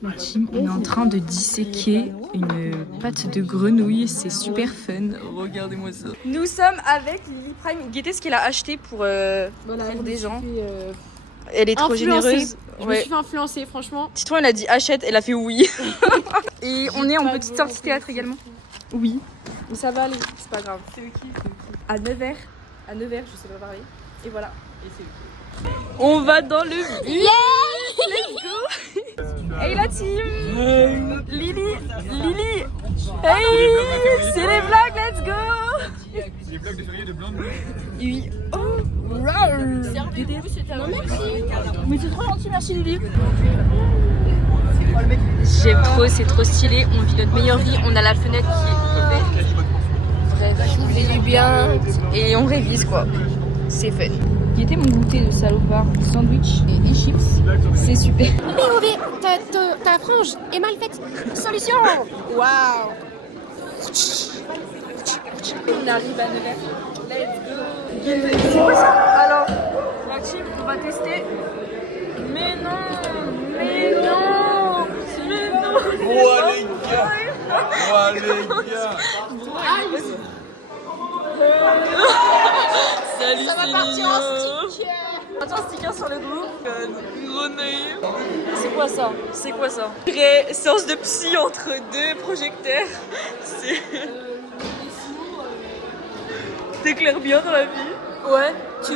La team, on est en train de disséquer une pâte de grenouille, c'est super fun. Regardez-moi ça. Nous sommes avec Lily Prime. Guettez ce qu'elle a acheté pour des gens. Elle est trop généreuse. Je me suis fait influencer, franchement. Citron, elle a dit achète, elle a fait oui. Et on est en petite sortie théâtre également. Oui. Mais ça va aller. C'est pas grave. C'est à Nevers. À Nevers, je sais pas parler. Et voilà. Et c'est on va dans le bus. Yes, let's go. Hey la team. Hey. Lily. Hey, c'est les blagues, let's go. C'est les blagues de février de blanc. Oui. Oh. Non, merci. Mais c'est trop gentil, merci Lily. J'aime trop, c'est trop stylé. On vit notre meilleure vie. On a la fenêtre qui est ouverte. Bref, je vous ai du bien. Et on révise quoi. C'est fun. Qui était mon goûter de salopard, sandwich et chips. C'est super. Mais Ové, ta frange est mal faite. Solution. Waouh. On arrive à Nevers. Let's go. C'est quoi ça? Alors, la team, on va tester. Mais non. Oh les gars. Salut, Ça va partir en sticker. Attends, sticker sur le groupe. Grenouille. C'est quoi ça? Séance de psy entre deux projecteurs. C'est... T'éclaires bien dans la vie? Ouais. Tu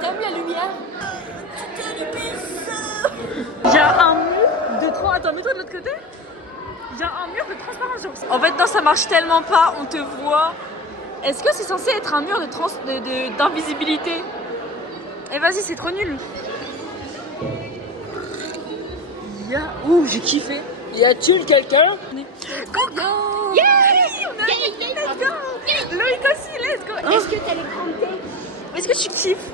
t'aimes la lumière? Il y a un mur de trop... Attends, mets-toi de l'autre côté. Il y a un mur de transparence. En fait, non, ça marche tellement pas, on te voit. Est-ce que c'est censé être un mur d'invisibilité? Eh vas-y, c'est trop nul. Ouh, j'ai kiffé. Y a-t-il quelqu'un? Coucou. Yeah, let's go. Loïc aussi, let's go. Est-ce que t'as les grandes têtes? Est-ce que tu kiffes?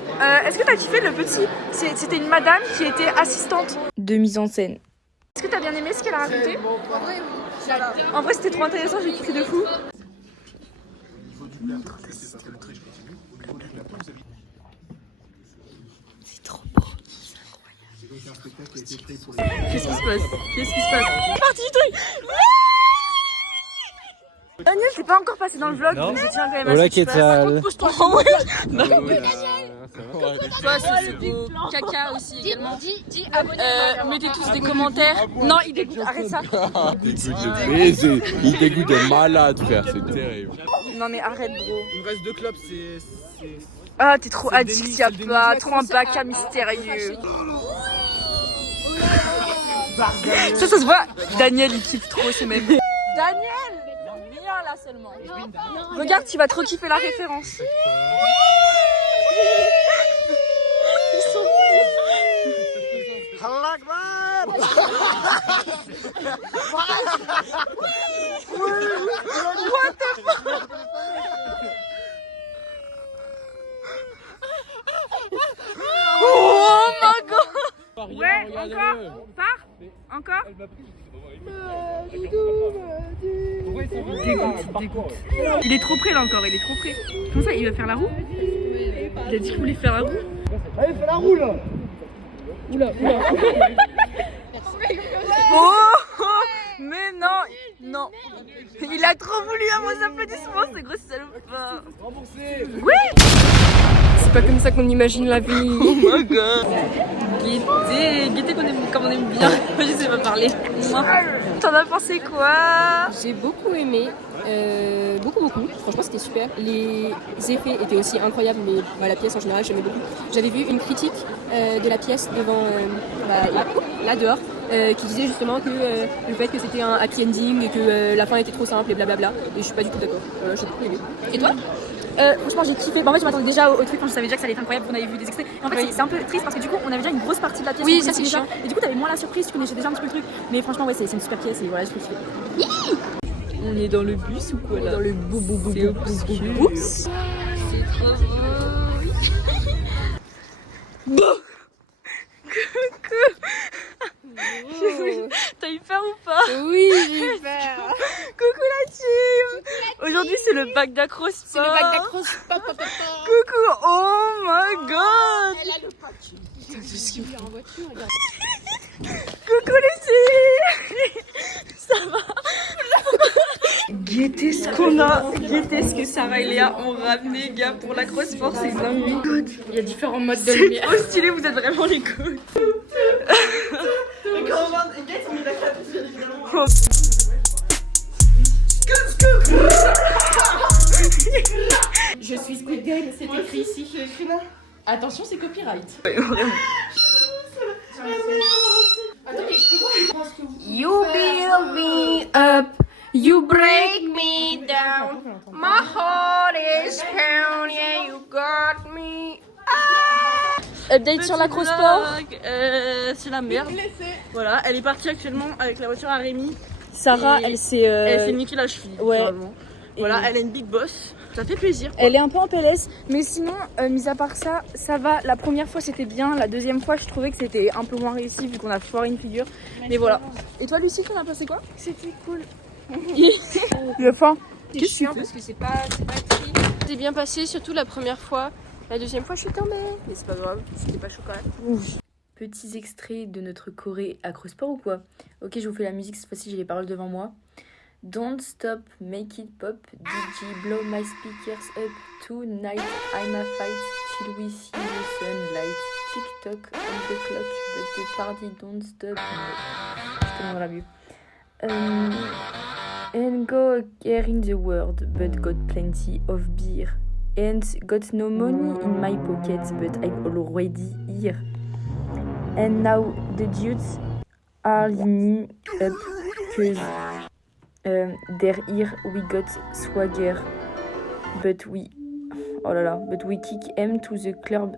Est-ce que t'as kiffé le petit? C'était une madame qui était assistante de mise en scène. Est-ce que t'as bien aimé ce qu'elle a raconté? En vrai, c'était trop intéressant, j'ai kiffé de fou. C'est trop beau, c'est incroyable. Qu'est-ce qui se passe? C'est parti du truc. Daniel, t'es pas encore passé dans le vlog, donc je tiens quand même à ce que tu passes. Oh ouais. Toi, c'est beau. Caca aussi également. Dis abonnez-vous. Mettez tous des commentaires. Non, il dégoûte, arrête ça. Il dégoûte de baiser. Il dégoûte de malade, frère, c'est terrible. Non mais arrête bro. Il me reste 2 clopes, c'est... Ah, t'es trop addict, y'a pas. Trop un bac mystérieux. Ça se voit. Daniel, il kiffe trop ces mêmes. Daniel, viens là seulement. Regarde, tu vas trop kiffer la référence. Ils sont what the fuck? Oh my god. Ouais, encore. Pars. Encore. Dégoûte. Il est trop près là encore, il est trop près. Comment ça, il va faire la roue? Il a dit qu'il voulait faire la roue. Allez, fais la roue là. Oula. Oh, mais non. Il a trop voulu avoir des applaudissements, ce gros salopard. Remboursé. Oui. C'est pas comme ça qu'on imagine la vie. Oh my god. Guettez comme on aime bien. Moi je sais pas parler. T'en as pensé quoi? J'ai beaucoup aimé. Beaucoup. Franchement, c'était super. Les effets étaient aussi incroyables, mais la pièce en général, j'aimais beaucoup. J'avais vu une critique de la pièce devant là dehors, qui disait justement que le fait que c'était un happy ending et que la fin était trop simple et blablabla. Et je suis pas du tout d'accord. J'ai beaucoup aimé. Et toi? Franchement j'ai kiffé. En fait je m'attendais déjà au truc quand je savais déjà que ça allait être incroyable, qu'on avait vu des extraits. Et en fait c'est un peu triste parce que du coup on avait déjà une grosse partie de la pièce. Oui, ça c'est chiant. Et du coup t'avais moins la surprise, tu connaissais déjà un petit peu le truc. Mais franchement ouais c'est une super pièce et voilà je trouve que on est dans le bus ou quoi là? Dans le bus. C'est trop beau. Bon. Coucou. T'as eu peur ou pas? Oui, j'ai eu peur. Coucou la team. Aujourd'hui c'est le bac d'accro sport. C'est le bac d'accro sport. Coucou, oh my god. Elle a le pack. Coucou les filles. qu'on a guetté ce que Sarah et Léa ont ramené, gars, pour la grosse force. C'est dingue. Il y a différents modes de C'est lumière. trop stylé, vous êtes vraiment les codes. Je suis Squid Game, c'est écrit ici. Attention, c'est copyright. You build me up, you break me down. My heart is pounding, yeah, you got me. Update sur l'acrosport. C'est la merde. Voilà, elle est partie actuellement avec la voiture à Rémi. Sarah, Et elle elle s'est s'est niquée la cheville. ouais. Vraiment. Voilà, elle est une big boss. Ça fait plaisir. Elle est un peu en PLS, mais sinon, mis à part ça, ça va. La première fois c'était bien, la deuxième fois je trouvais que c'était un peu moins réussi vu qu'on a foiré une figure. Mais voilà. Et toi Lucie, t'en as passé quoi? C'était cool. Le fin. C'est chiant parce que c'est pas écrit. C'est bien passé, surtout la première fois. La deuxième fois je suis tombée. Mais c'est pas grave, c'était pas chaud quand même. Petits extraits de notre choré acrosport ou quoi? Ok, je vous fais la musique, cette fois-ci j'ai les paroles devant moi. Don't stop, make it pop, DJ blow my speakers up, tonight I'ma fight till we see the sunlight, TikTok on the clock, but the party don't stop. Je te demanderai mieux. And go here in the world, but got plenty of beer. And got no money in my pocket, but I'm already here. And now the dudes are leaning up, cause there here we got swagger, but we kick them to the club.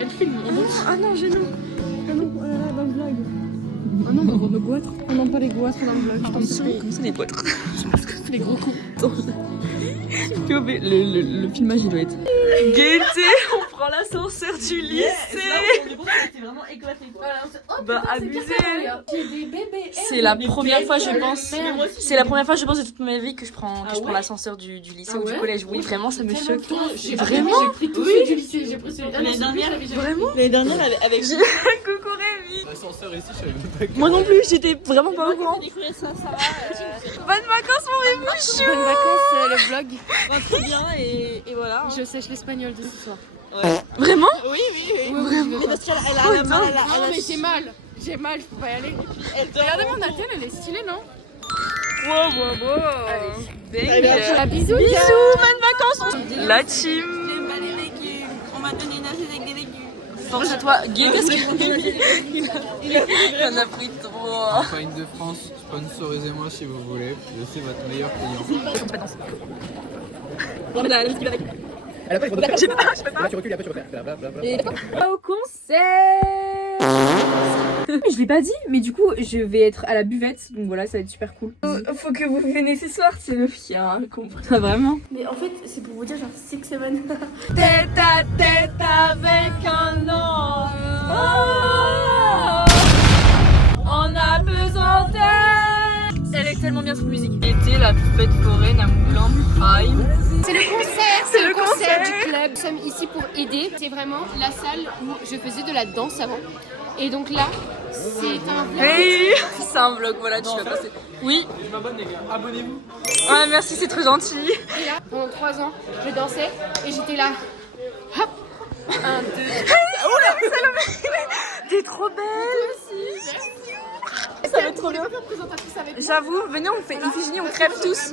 Elle filme. Ah non, gênant. Ah non, oh là là, dans le vlog. Ah non, on va me goitre. On n'aime pas les goitres dans le vlog. Comment ça les goitres? Les gros coups. Le filmage il doit être. Gaieté, on prend l'ascenseur du lycée. C'était vraiment éclaté. Bah abusé. C'est la première fois je pense. C'est la première fois je pense de toute ma vie que je prends l'ascenseur du lycée ou du collège. Oui, vraiment ça me choque. Vraiment? J'ai pris tout ceux du lycée, j'ai pris celui L'année dernière, vraiment? L'année dernière avec Coucou Rémi. L'ascenseur ici, je savais même pas que... Moi non plus, j'étais vraiment pas au courant. Bonnes vacances mon Rémi. Bonnes vacances, le vlog. Très bien et voilà. Je sèche l'espagnol de ce soir. Vraiment? Oui. Vraiment. Mais parce qu'elle a la main, Non, mais j'ai mal. J'ai mal, je peux pas y aller. Regardez mon attelle, elle est stylée, non? Wow. Ah, bisous, Bisous, bonnes vacances. La team. On m'a donné une assiette avec des légumes. Force à toi, Guy, qu'est-ce qu'il en a pris trop. Fine de France, sponsorisez-moi si vous voulez. Je suis votre meilleur client. Elle a pas les photos. Je peux pas. Là, tu recules et après tu refais. Au concert. Je l'ai pas dit, mais du coup, je vais être à la buvette, donc voilà, ça va être super cool. Faut que vous veniez ce soir, c'est le pire, compris. Ah, vraiment? Mais en fait, c'est pour vous dire genre 6-7. Tête à tête avec un ange. On a besoin d'elle. Elle est tellement bien cette musique. C'était la fête foraine à Moulin-Prime. C'est le concert du club. Nous sommes ici pour aider. C'est vraiment la salle où je faisais de la danse avant. Et donc là, c'est un vlog. Hey, c'est un vlog, voilà, tu vas passer. Oui. Je m'abonne les gars, abonnez-vous. Ouais, merci, c'est très gentil. Et là, pendant 3 ans, je dansais et j'étais là. Hop. 1, 2, 3. Oula, Salomé. T'es trop belle. Ça va être trop bien. Présentatrice avec moi. J'avoue, venez, on fait Iphigénie, on crève tous.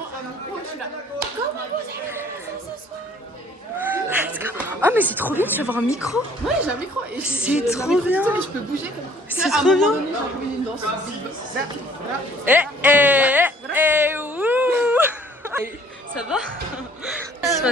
Ah mais c'est trop bien de savoir un micro. Ouais, j'ai un micro. Et C'est trop bien. Je peux bouger comme ça. C'est trop bien. Donné, j'ai envie d'une danse. Ouh. Ça va?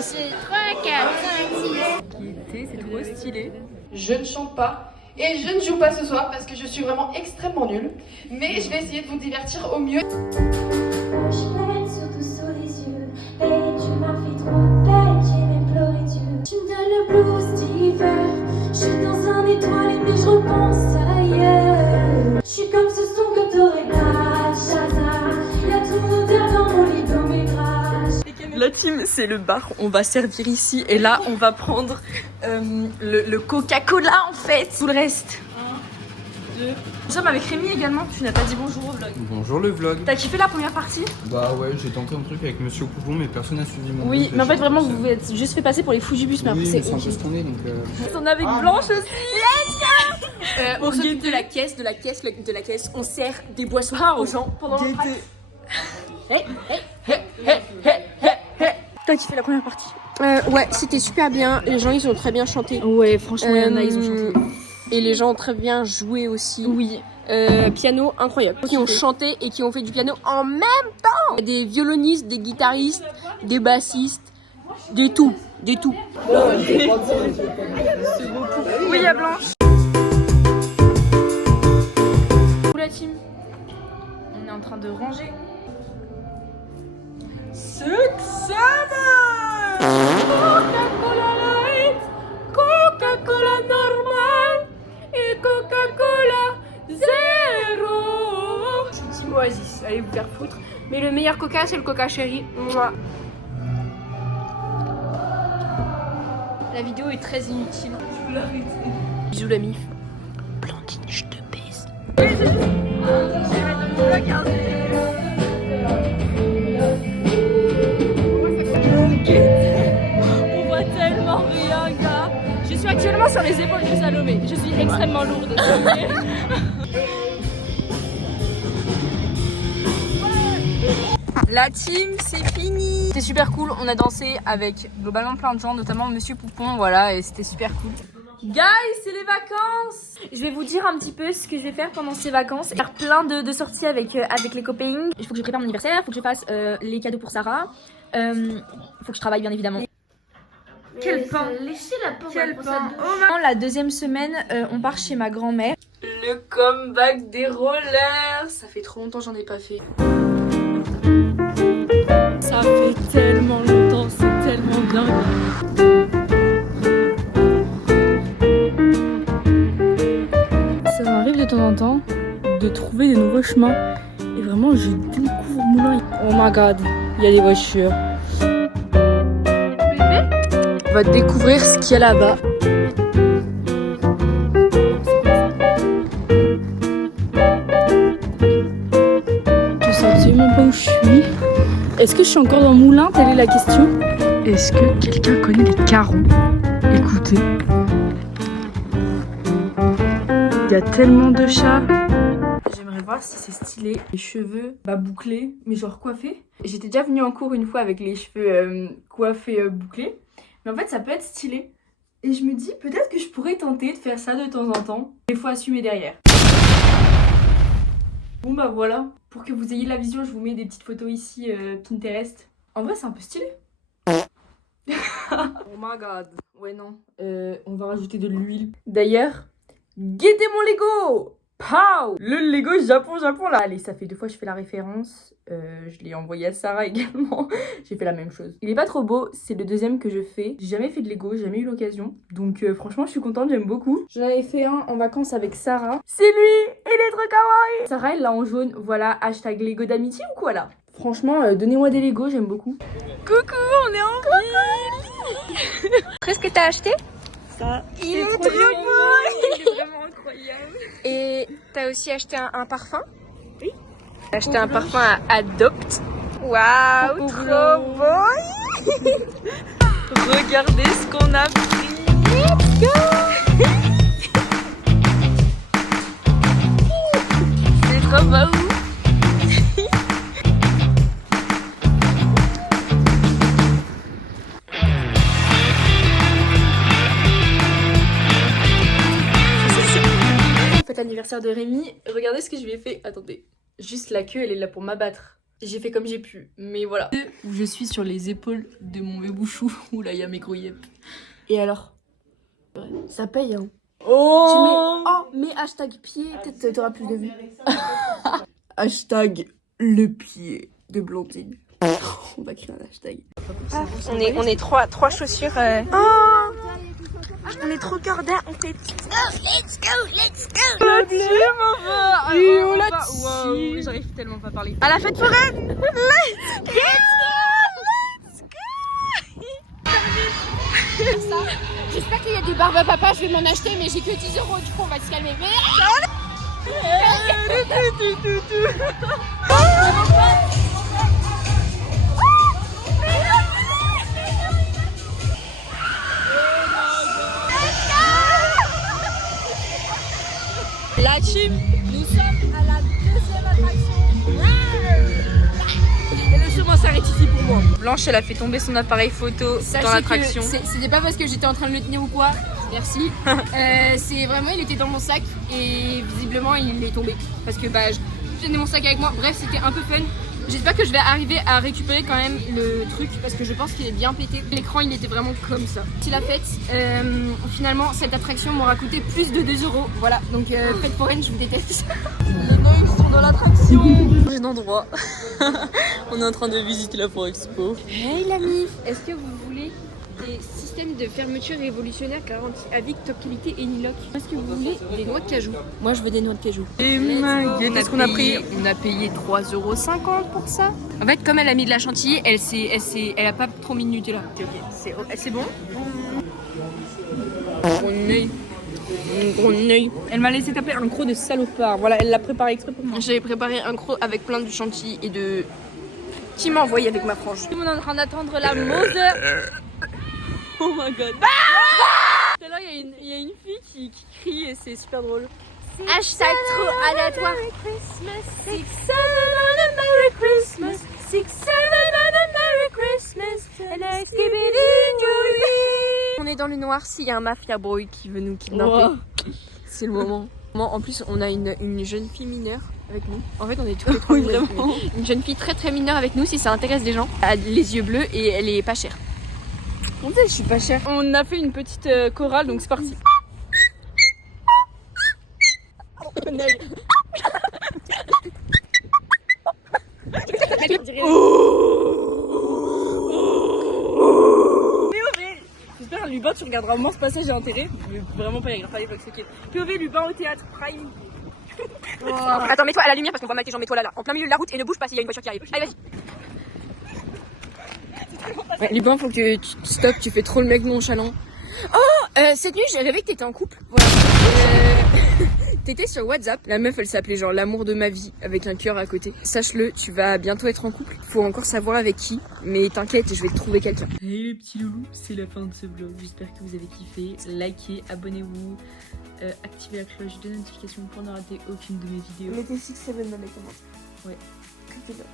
C'est 3, 4, 5, 6. C'est trop stylé. Je ne chante pas et je ne joue pas ce soir parce que je suis vraiment extrêmement nulle. Mais je vais essayer de vous divertir au mieux. Je pète surtout sur les yeux. Et tu m'as fait trop de peine, j'ai même pleuré Dieu. Tu me donnes le blues d'hiver. Je suis dans un étoile mais je repense ailleurs. Je suis comme ce son que t'aurais pas, Chaza. Y'a ton odeur dans mon lit, dans mes draps. La team, c'est le bar. On va servir ici et là, on va prendre le Coca-Cola en fait. Tout le reste. 2. Nous sommes avec Rémi également, tu n'as pas dit bonjour au vlog. Bonjour le vlog. T'as kiffé la première partie? Bah ouais, j'ai tenté un truc avec Monsieur Poupon, mais personne n'a suivi mon Oui, but, mais en fait j'ai vraiment fait vous ça. êtes juste fait passer pour les Fujibus, mais après Oui, mais c'est un c'est peu ce qu'on est donc. On est avec Blanche aussi. On s'occupe de la caisse, on sert des boissons aux gens pendant le prac. T'as kiffé la première partie? Ouais, c'était super bien. Les gens, ils ont très bien chanté. Ouais, franchement, il y en a, ils ont chanté. Et les gens ont très bien joué aussi. Oui. Piano incroyable. Qui ont chanté et qui ont fait du piano en même temps. Des violonistes, des guitaristes, des bassistes, des tout. Oui, il y a Blanche. Coucou la team. On est en train de ranger. Coca-Cola Light, Coca-Cola normal et Coca-Cola zéro. Je suis team Oasis, allez vous faire foutre. Mais le meilleur coca, c'est le coca chéri. Mouah. La vidéo est très inutile. Je vais l'arrêter. Bisous la mif. Blandine, je te baisse. On voit tellement rien, gars. Je suis actuellement sur les épaules de Salomé. Je suis extrêmement lourde. La team, c'est fini. C'était super cool. On a dansé avec globalement plein de gens, notamment Monsieur Poupon. Voilà, et c'était super cool. Guys, c'est les vacances. Je vais vous dire un petit peu ce que je vais faire pendant ces vacances. Faire plein de sorties avec les copains. Il faut que je prépare mon anniversaire, il faut que je fasse les cadeaux pour Sarah. Il faut que je travaille bien évidemment. Quel pain! Laissez la pauvre. Quel pain! La deuxième semaine, on part chez ma grand-mère. Le comeback des rollers. Ça fait trop longtemps que j'en ai pas fait. Ça fait tellement longtemps, c'est tellement bien. Ça m'arrive de temps en temps de trouver des nouveaux chemins. Et vraiment, je découvre Moulin. Oh my god, il y a des voitures. On va découvrir ce qu'il y a là-bas. Je sais absolument pas où je suis. Est-ce que je suis encore dans Moulin? Telle est la question. Est-ce que quelqu'un connaît les carreaux? Écoutez. Il y a tellement de chats. J'aimerais voir si c'est stylé. Les cheveux bouclés, mais genre coiffés. J'étais déjà venue en cours une fois avec les cheveux coiffés bouclés. Mais en fait, ça peut être stylé. Et je me dis, peut-être que je pourrais tenter de faire ça de temps en temps. Il faut assumer derrière. Bon bah voilà. Pour que vous ayez la vision, je vous mets des petites photos ici, Pinterest. En vrai, c'est un peu stylé. Oh my god. Ouais, non. On va rajouter de l'huile. D'ailleurs, guettez mon Lego! Pow! Le Lego Japon là. Allez, ça fait 2 fois que je fais la référence. Je l'ai envoyé à Sarah également. J'ai fait la même chose. Il est pas trop beau, c'est le deuxième que je fais. J'ai jamais fait de Lego, j'ai jamais eu l'occasion. Donc franchement, je suis contente, j'aime beaucoup. J'en avais fait un en vacances avec Sarah. C'est lui! Il est trop kawaii! Sarah, elle l'a en jaune. Voilà, hashtag Lego d'amitié ou quoi là? Franchement, donnez-moi des Lego, j'aime beaucoup. Coucou, on est en ville! Qu'est-ce que t'as acheté? Ça, il est trop beau! Il est vraiment incroyable. Et t'as aussi acheté un parfum? Oui. T'as acheté un parfum à Adopt. Waouh, trop beau! Regardez ce qu'on a pris. Let's go! C'est trop beau. Faites l'anniversaire de Rémi. Regardez ce que je lui ai fait. Attendez. Juste la queue, elle est là pour m'abattre. J'ai fait comme j'ai pu, mais voilà. Où je suis sur les épaules de mon bébouchou. Ouh là, il y a mes gros yep. Et alors? Ça paye, hein. Oh! Mais hashtag pied, peut-être t'auras plus de vues. Hashtag le pied de Blandine. On va créer un hashtag. On est trois chaussures. Oh! On est trop cordés, on fait. Let's go! La team, wow, j'arrive tellement pas à parler. À la fête foraine! Let's J'espère qu'il y a des barbes à papa, je vais m'en acheter, mais j'ai que 10 €, du coup on va se calmer. La team, nous sommes à la deuxième attraction. Et le chemin s'arrête ici pour moi. Blanche, elle a fait tomber son appareil photo dans l'attraction. C'était pas parce que j'étais en train de le tenir ou quoi. Merci. C'est vraiment, il était dans mon sac et visiblement il est tombé. Parce que bah, j'ai mon sac avec moi. Bref, c'était un peu fun. J'espère que je vais arriver à récupérer quand même le truc parce que je pense qu'il est bien pété. L'écran il était vraiment comme ça. C'est la fête. Finalement cette attraction m'aura coûté plus de 2 €. Voilà, donc fête foraine, je vous déteste. Les noix sont dans l'attraction. J'ai d'endroit. On est en train de visiter la Forexpo. Hey l'ami, est-ce que vous voulez des systèmes de fermeture révolutionnaires garantie à vie, top qualité et Niloc? Est-ce que vous voulez des noix de cajou? Moi je veux des noix de cajou. Qu'est-ce qu'on a pris? On a payé 3,50 € pour ça. En fait, comme elle a mis de la chantilly, elle a pas trop mis de Nutella. C'est bon? Gros nez. Elle m'a laissé taper un croc de salopard. Voilà, elle l'a préparé exprès pour moi. J'avais préparé un croc avec plein de chantilly et de... Qui m'a envoyé avec ma frange. Tout le monde est en train d'attendre la Mose. Oh my god. Tout à l'heure, il y a une fille qui crie et c'est super drôle. Hashtag trop aléatoire. On est dans le noir, s'il y a un mafia boy qui veut nous kidnapper. Wow. C'est le moment. En plus, on a une jeune fille mineure avec nous. En fait, on est tous les trois Oui, mineures. vraiment. Une jeune fille très très mineure avec nous si ça intéresse des gens. Elle a les yeux bleus et elle est pas chère. On sait, je suis pas chère. On a fait une petite chorale, donc c'est parti. J'espère, Lubin, tu regarderas au moins ce passage et intérêt. Mais vraiment pas, il regarde pas les vlogs, c'est ok. POV, Lubin au théâtre, Prime. Attends, mets-toi à la lumière parce qu'on voit mal tes jambes. Mets-toi là, en plein milieu de la route et ne bouge pas s'il y a une voiture qui arrive. Allez, vas-y. Ouais, Lubin, faut que tu stoppes, tu fais trop le mec nonchalant. Oh, cette nuit, j'ai rêvé que t'étais en couple. Voilà. T'étais sur WhatsApp. La meuf, elle s'appelait genre l'amour de ma vie avec un cœur à côté. Sache-le, tu vas bientôt être en couple. Faut encore savoir avec qui, mais t'inquiète, je vais te trouver quelqu'un. Hey les petits loulous, c'est la fin de ce vlog. J'espère que vous avez kiffé. Likez, abonnez-vous, activez la cloche de notification pour ne rater aucune de mes vidéos. Mettez 6-7 dans les commentaires. Ouais. Écoutez-le.